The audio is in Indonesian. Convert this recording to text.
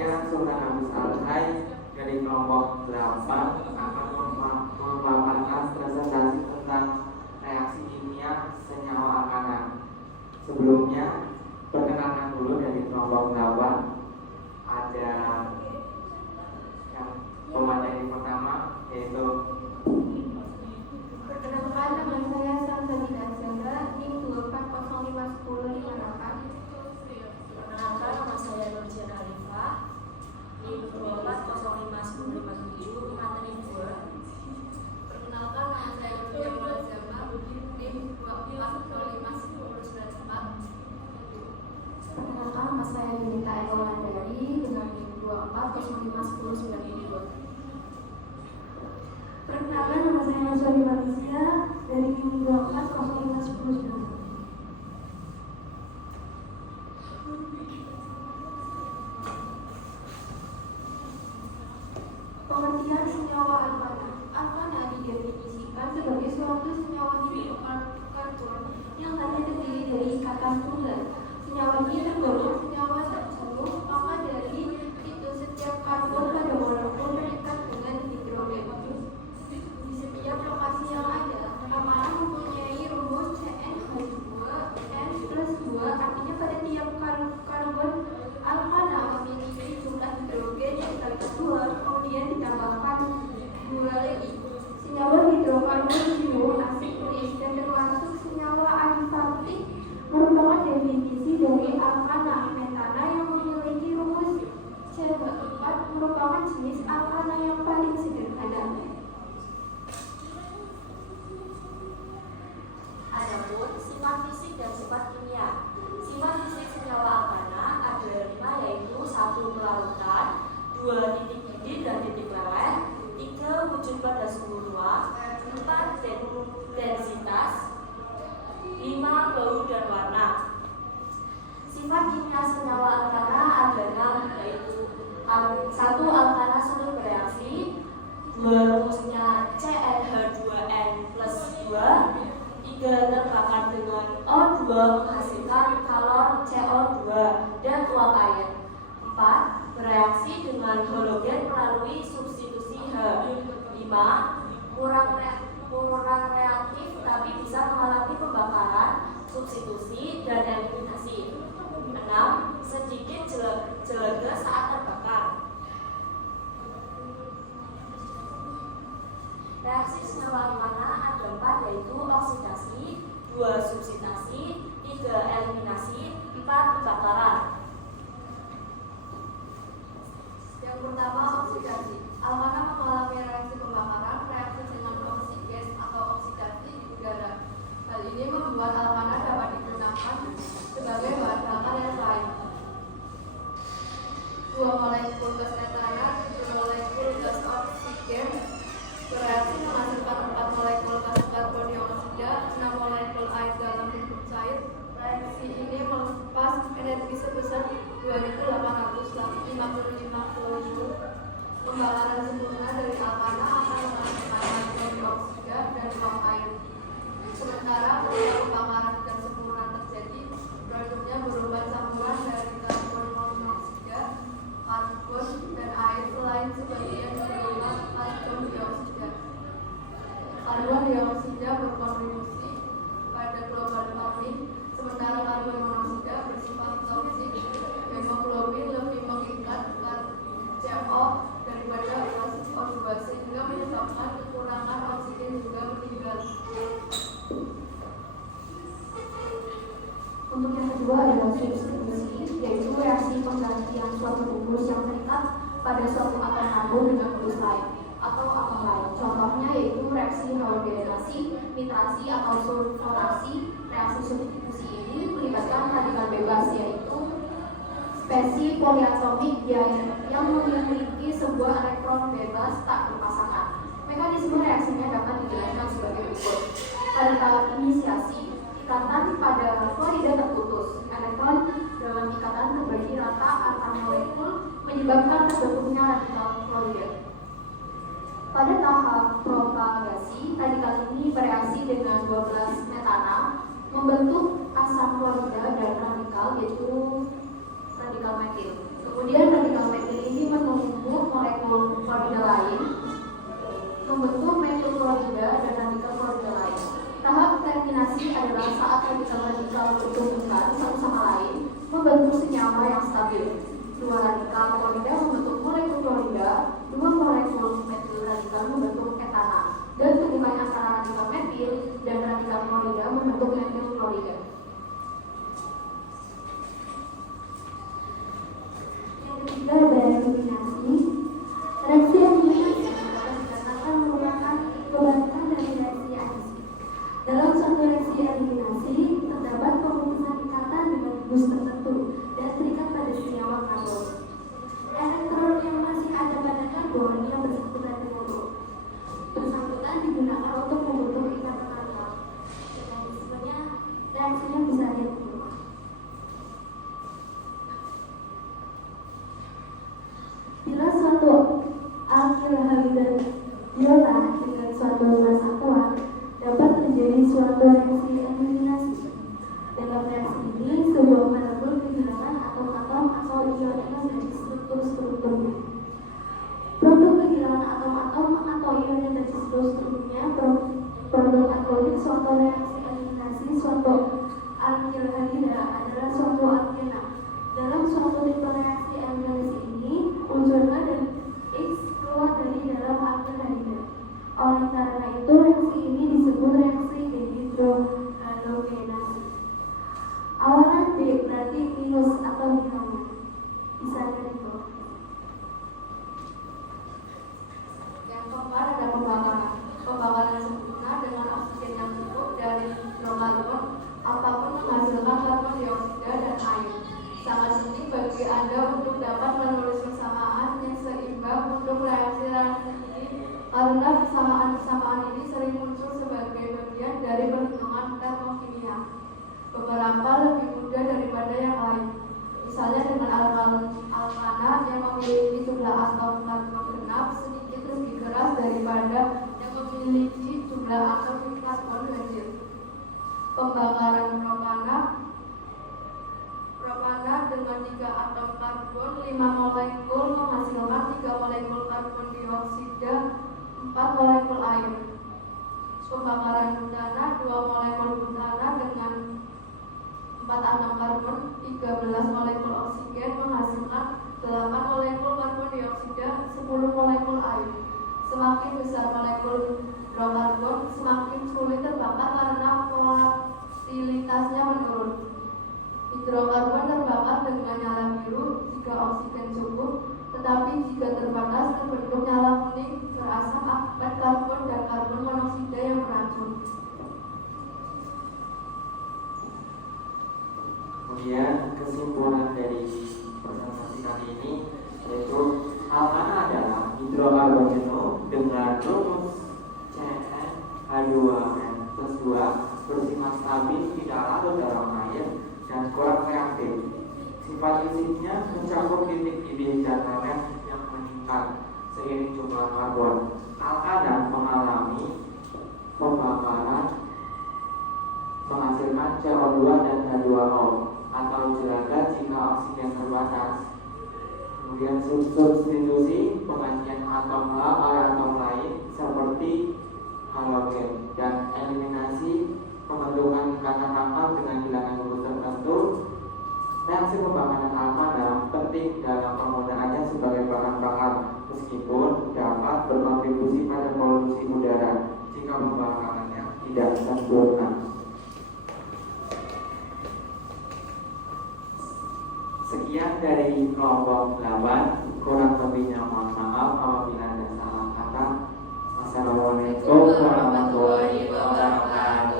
saya Sultan Agus Alhai dari kelompok 8 akan memaparkan presentasi tentang reaksi kimia senyawa alkana. Sebelumnya, perkenalkan dulu dari kelompok 8 ada yang pemateri pertama yaitu perkenalkan, nama saya Sansalina Zandra, NIM 240510 di Manakan. Perkenalkan, nama saya Nurjana Alifah, NIM 24051057 materi 2. Perkenalkan, nama saya Julia Mulazama, NIM 24051094. Perkenalkan, nama saya Yunita Ekolandari dengan NIM 24051092. Perkenalkan, nama saya Nuswari Malaysia dari NIM 24051092. Pengertian senyawa alkana. Alkana didefinisikan sebagai suatu senyawa hidrokarbon yang hanya terdiri dari ikatan tunggal. Senyawa ini tergolong senyawa zat jenuh, maka dari itu setiap karbon pada molekul terikat dengan hidrogen. Di setiap lokasi yang ada, alkana mempunyai rumus CnH2n+2, artinya pada tiap karbon alkana memiliki jumlah hidrogen yang dikalikan 2, kemudian ditambahkan 2 lagi. Senyawa hidrokarbon jenuh asiklis dan termasuk senyawa alifaktik merupakan definisi dari alkana. Metana yang memiliki rumus CH4 merupakan jenis alkana yang paling sederhana. Adapun sifat fisik dan sifat kimia. Sifat fisik senyawa alkana ada 5, yaitu 1. Kelarutan, 2. Titik didih dan titik leleh, 3. Wujud pada suhu ruang, 4. Densitas, 5. Bau dan warna. Sifat kimia senyawa alkana ada 6, yaitu 1. Alkana sulit bereaksi, 2. Rumusnya CnH2n+2, 3. Terbakar dengan O2 menghasilkan kalor CO2 dan uap air, 4. Bereaksi dengan halogen melalui substitusi H, 5. Kurang reaktif tapi bisa mengalami pembakaran, substitusi, dan eliminasi, 6. Sedikit jelega saat terbakar. Reaksi senyawa alkana ada 4, yaitu oksidasi, 2. Substitusi, 3. Eliminasi, 4. Pembakaran. Yang pertama, oksidasi. Alkana mengalami reaksi pembakaran, reaksi dengan oksigen atau oksidasi di udara. Hal ini membuat alkana dapat digunakan sebagai bahan bakar yang lain. 2 molekul gas metana, 7 molekul gas oksigen bereaksi menghasilkan 4 molekul gas karbon dioksida, 6 molekul air dalam bentuk cair. Reaksi ini melepas energi sebesar 2855 kilojoule. Pembakaran sempurna dari alkana akan menghasilkan karbon dioksida dan uap air. Sementara ketika pembakaran tidak sempurna terjadi, produknya berupa campuran dari karbon monoksida, karbon, dan air selain sebagian berupa karbon dioksida. Karbon dioksida berkontribusi pada global warming, sementara karbon monoksida bersifat toksik. Hemoglobin lebih mengikat CO daripada O2 sehingga menyebabkan kekurangan oksigen juga meninggal. Untuk yang kedua adalah substitusi, yaitu reaksi penggantian suatu gugus yang terikat pada suatu atom karbon dengan gugus lain atau atom lain. Contohnya yaitu reaksi halogenasi, nitrasi atau sulforasi. Reaksi substitusi ini melibatkan radikal bebas, yaitu spesies poliatomik yang memiliki sebuah elektron bebas tak berpasangan. Mekanisme reaksinya dapat dijelaskan sebagai berikut. Pada tahap inisiasi, ikatan pada klorida terputus. Elektron dalam ikatan terbagi rata antar molekul menyebabkan terbentuknya radikal klorida. Pada tahap propagasi, radikal ini bereaksi dengan 12 metana membentuk asam klorida dan radikal, yaitu radikal metil. Kemudian radikal metil membentuk metil klorida dan radikal klorida lain. Tahap terminasi adalah saat radikal-radikal berhubungan satu sama lain membentuk senyawa yang stabil. Dua radikal klorida membentuk molekul klorida, dua molekul metil radikal membentuk etana, dan hubungan antara radikal metil dan radikal klorida membentuk metil klorida. Yang ketiga ada eliminasi. Reaksi eliminasi dapat dikatakan merupakan kebalikan dari reaksi adisi. Dalam suatu reaksi eliminasi terdapat pemutusan ikatan dengan gugus tertentu dan terikat pada senyawa karbon. Elektron yang masih ada pada karbon yang bersangkutan digunakan untuk membentuk ikatan karbon. Mekanismenya reaksinya bisa lihat dulu. Bila suatu alkilhalida diolah dengan suatu gas akuat dapat terjadi suatu reaksi eliminasi. Dalam reaksi ini, sebuah molekul kehilangan atom-atom atau ion-ion dari struktur-strukturnya. Produk kehilangan atom-atom atau ion dari strukturnya produk alkoholik suatu reaksi eliminasi suatu alkilhalida adalah suatu alkena. Dalam suatu tipe reaksi eliminasi ini, unsur H dan X keluar dari dalam alkilhalida. Oleh karena itu, reaksi ini disebut reaksi dehidrohalogenasi. Awalan B berarti minus atau hilangnya. Bisa dari itu. Yang keempat ada pembakaran. Pembakaran sempurna dengan oksigen yang cukup dari hidrokarbon apapun menghasilkan karbon dioksida dan air. Sangat penting bagi Anda untuk dapat menulis persamaan yang seimbang untuk reaksi-reaksi ini karena persamaan-persamaan ini sering muncul sebagai bagian dari perhitungan termokimia. Beberapa lebih mudah daripada yang lain. Misalnya dengan alkana yang memiliki jumlah atom karbon genap sedikit lebih keras daripada yang memiliki jumlah atom karbon ganjil. Pembakaran propana dengan 3 atom karbon 5 molekul menghasilkan 3 molekul karbon dioksida 4 molekul air. Pembakaran butana 2 molekul butana dengan 4 atom karbon 13 molekul oksigen menghasilkan 8 molekul karbon dioksida 10 molekul air. Semakin besar molekul hidrokarbon semakin sulit terbakar karena volatilitasnya menurun. Hidrokarbon terbakar dengan nyala biru jika oksigen cukup, tetapi jika terbatas terbentuk nyala kuning berasap akibat karbon dan karbon monoksida yang beracun. Kemudian kesimpulan dari presentasi kali ini yaitu alkana adalah hidrokarbon jenuh dengan rumus CnH2n+2 bersifat stabil, tidak larut dalam air dan kurang reaktif. Sifat fisiknya mencakup titik didih dan lemet yang meningkat seiring jumlah karbon. Alkana mengalami pembakaran menghasilkan CO2 dan H2O atau jelaga jika oksigen terbatas. Kemudian substitusi penggantian atom H oleh atom lain seperti halogen dan eliminasi pembentukan ikatan kapal dengan hilangan gugus tertentu. Reaksi pembakaran alkana penting dalam penggunaannya sebagai bahan bakar meskipun dapat berkontribusi pada polusi udara jika pembakarannya tidak sempurna. Sekian dari kelompok 8, kurang lebihnya mohon maaf apabila ada salah kata. Wassalamualaikum warahmatullahi wabarakatuh.